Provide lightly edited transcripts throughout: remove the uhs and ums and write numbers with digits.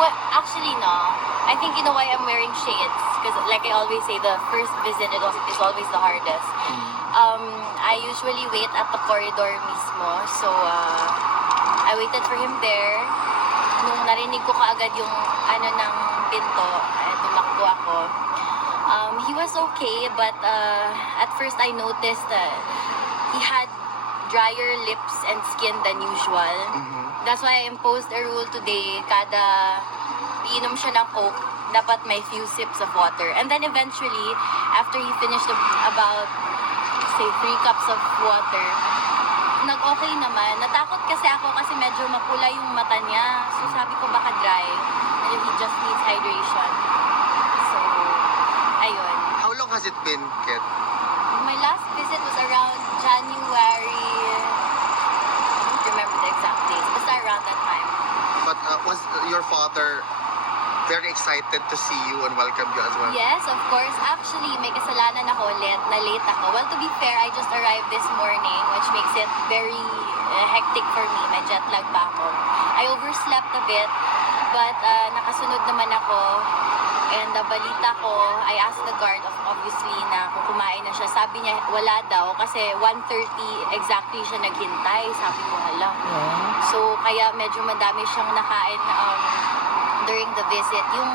Well, actually, no. I think you know why I'm wearing shades. Because like I always say, the first visit is always the hardest. I usually wait at the corridor mismo. So, I waited for him there. Nung narinig ko kaagad yung ano ng pinto, tumakbo ako. He was okay, but at first I noticed that he had drier lips and skin than usual. That's why I imposed a rule today, kada iinom siya ng Coke, dapat may few sips of water. And then eventually, after he finished about, say, 3 cups of water, nag-okay naman. Natakot kasi ako kasi medyo mapula yung mata niya. So sabi ko baka dry. And he just needs hydration. So, ayun. How long has it been, Kit? My last visit was around January. I don't remember the exact dates. Basta around that time. But was your father very excited to see you and welcome you as well? Yes, of course. Actually, may kasalanan ako ulit na late ako. Well, to be fair, I just arrived this morning, which makes it very hectic for me. May jet lag pa ako. I overslept a bit, but nakasunod naman ako. And balita ko, I asked the guard, obviously, na kung kumain na siya. Sabi niya, wala daw, kasi 1:30 exactly siya naghintay. Sabi ko, hala. So, kaya medyo madami siyang nakain during the visit. Yung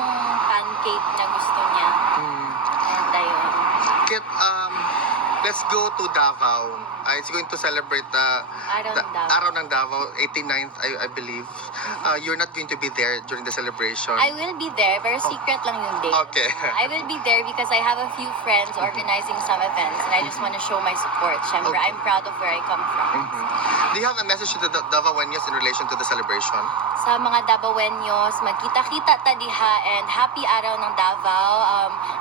pancake na gusto niya. And ayun. Kit, let's go to Davao. It's going to celebrate the Araw ng Davao, 89th, I believe. You're not going to be there during the celebration. I will be there, pero secret lang yung date. Okay. I will be there because I have a few friends organizing some events and I just want to show my support. Syempre, Okay. I'm proud of where I come from. Do you have a message to the Davaoenos in relation to the celebration? Sa mga Davaoenos, magkita-kita ta diha and happy araw ng Davao.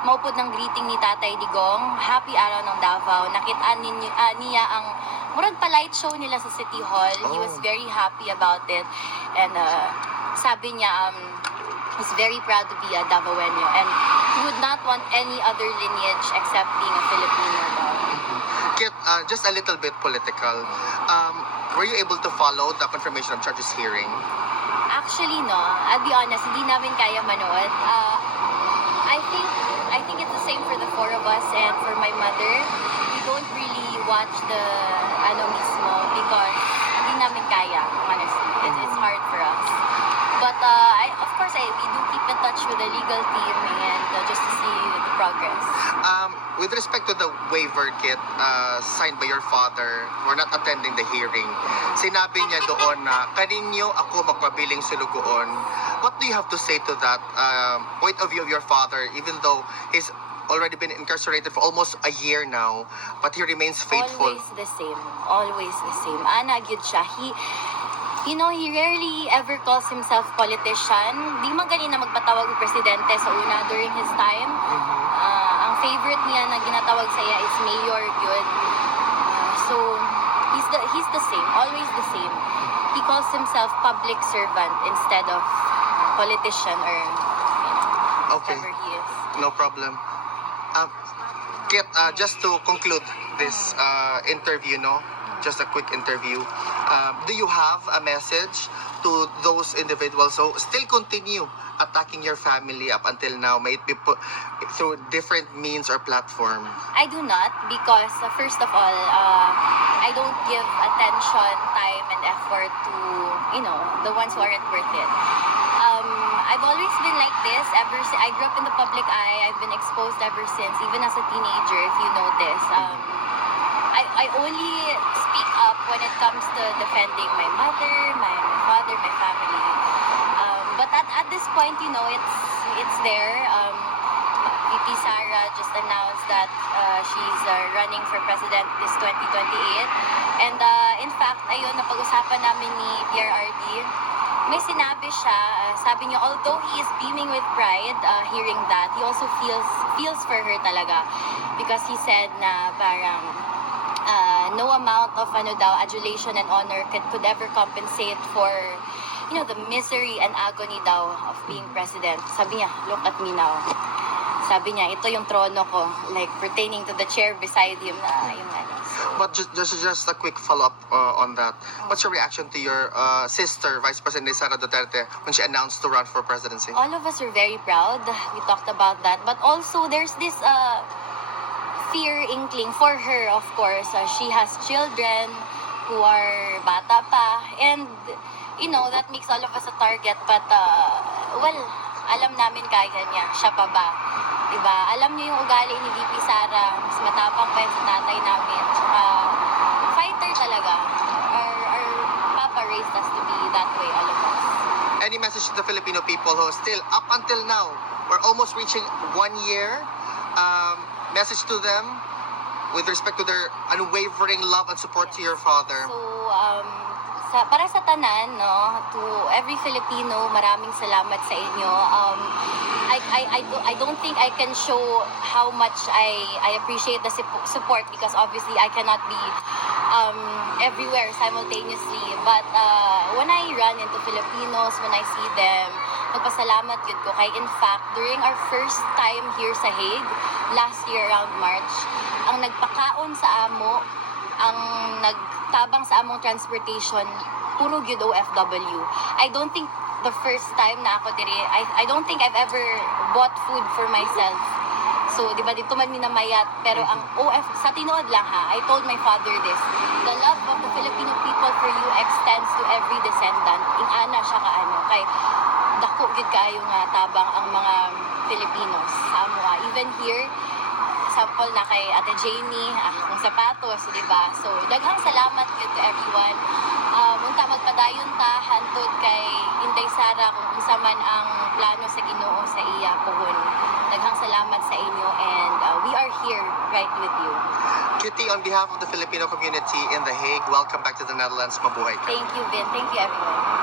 Maupod ng greeting ni Tatay Digong, happy araw ng Davao. Nakitaan niya ang murag pa light show nila sa City Hall. He was very happy about it. And sabi niya, he's very proud to be a Davaoeno and he would not want any other lineage except being a Filipino daw. Kit, just a little bit political. Were you able to follow the confirmation of charges hearing? Actually, no. I'll be honest, hindi namin kaya manood. I think it's the same for the four of us and for my mother. We don't really watch the mismo because hindi namin kaya, honestly. It's hard for us. But of course, we do keep in touch with the legal team and just to see the progress. With respect to the waiver, Kit, signed by your father, we're not attending the hearing. Sinabi niya doon na, kaninyo ako magpabiling sulugoon. What do you have to say to that point of view of your father, even though he's already been incarcerated for almost a year now, but he remains faithful? Always the same. Always the same. Ana, gyud siya. He rarely ever calls himself politician. Di magaling na magpatawag ng presidente sa una during his time. Ang favorite niya na ginatawag sa iya is Mayor Gyud. So, he's the same. Always the same. He calls himself public servant instead of politician or Okay. whatever he is. No problem. Kit, just to conclude this interview, just a quick interview, do you have a message to those individuals who still continue attacking your family up until now, may it be through different means or platform? I do not because first of all, I don't give attention, time, and effort to the ones who aren't worth it. I've always been like this ever since I grew up in the public eye. I've been exposed ever since, even as a teenager. If you notice, I only speak up when it comes to defending my mother, my father, my family. But at this point, it's there. VP Sara just announced that she's running for president this 2028. And in fact, ayun, napag-usapan namin ni PRRD, may sinabi siya, sabi niya, although he is beaming with pride hearing that, he also feels for her talaga. Because he said na parang no amount of adulation and honor could ever compensate for the misery and agony daw of being president. Sabi niya, look at me now. Sabi niya, ito yung trono ko, like pertaining to the chair beside him na yung But just a quick follow-up on that. What's your reaction to your sister, Vice President Sara Duterte, when she announced to run for presidency? All of us are very proud. We talked about that. But also, there's this fear inkling for her, of course. She has children who are bata pa. And, you know, that makes all of us a target. But, well, alam namin kaya niya. Siya pa ba? Diba? Alam niyo yung ugali ni VP Sara. Mas matapang pa yung sa tatay namin. Tsaka, fighter talaga. Our papa raised us to be that way, all of us. Any message to the Filipino people who still, up until now, we're almost reaching 1 year, message to them with respect to their unwavering love and support to your father? So, para sa tanan, no, to every Filipino, maraming salamat sa inyo. I don't think I can show how much I appreciate the support because obviously I cannot be everywhere simultaneously. But when I run into Filipinos, when I see them, nagpasalamat yun ko. Kaya in fact, during our first time here sa Hague, last year around March, ang nagpakaon sa amo, ang nagtabang sa among transportation, puro gyud OFW. I don't think the first time na ako diri, I don't think I've ever bought food for myself. So, di ba, dito man minamayat. Pero ang sa tinood lang ha, I told my father this, the love of the Filipino people for you extends to every descendant. Ingana siya kaano. Kay, dako gyud kayo nga tabang ang mga Filipinos. Sa amo even here, sample na kay Ate Jamie, ang sapatos, di ba? So, daghang salamat yun to everyone. Munta magpadayon ta, hantod kay Inday Sara kung unsa man ang plano sa Ginoo sa iya puhon. Daghang salamat sa inyo and we are here right with you. Kitty, on behalf of the Filipino community in The Hague, welcome back to the Netherlands. Mabuhay ka. Thank you, Vin. Thank you, everyone.